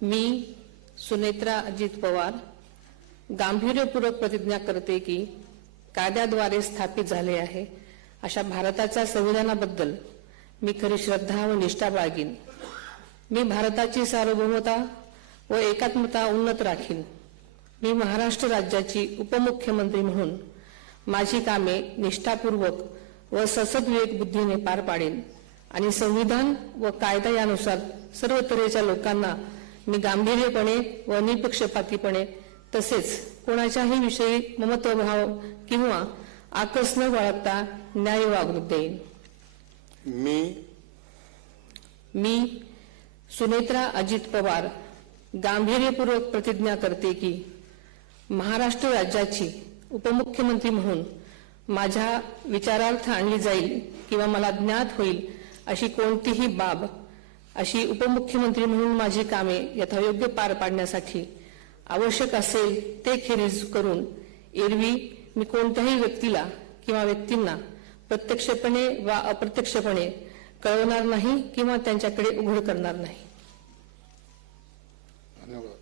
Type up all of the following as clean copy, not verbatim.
मी सुनेत्रा अजित पवार गांभीर्यपूर्वक प्रतिज्ञा करते की कायद्याद्वारे स्थापित झाले आहे अशा भारताच्या संविधानाबद्दल मी खरी श्रद्धा व निष्ठा बाळगीन। मी भारताची सार्वभौमता व एकात्मता उन्नत राखीन। मी महाराष्ट्र राज्याची उपमुख्यमंत्री म्हणून माझी कामे निष्ठापूर्वक व ससद्विवेक बुद्धीने पार पाडेन आणि संविधान व कायदा यानुसार सर्व तऱ्हेच्या लोकांना मी गांभीर्यपणे व निपक्षपातीपणे तसेच कोणाच्याही विषयी ममत्वभाव किंवा आकस न बाळगता न्याय वागणूक देईन। मी सुनेत्रा अजित पवार गांभीर्यपूर्वक प्रतिज्ञा करते की महाराष्ट्र राज्याची उपमुख्यमंत्री म्हणून माझ्या विचारार्थ आणली जाईल किंवा मला ज्ञात होईल अशी कोणतीही बाब अशी उपमुख्यमंत्री म्हणून माझी कामे यथायोग्य पार पाडण्यासाठी आवश्यक असेल ते खेरीज करून एरवी मी कोणत्याही व्यक्तीला किंवा व्यक्तींना प्रत्यक्षपणे वा अप्रत्यक्षपणे कळवणार नाही किंवा त्यांच्याकडे उघड करणार नाही। धन्यवाद।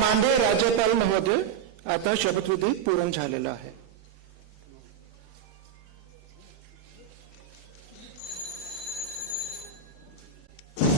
माननीय राज्यपाल महोदय, आता शपथविधी पूर्ण झालेला आहे।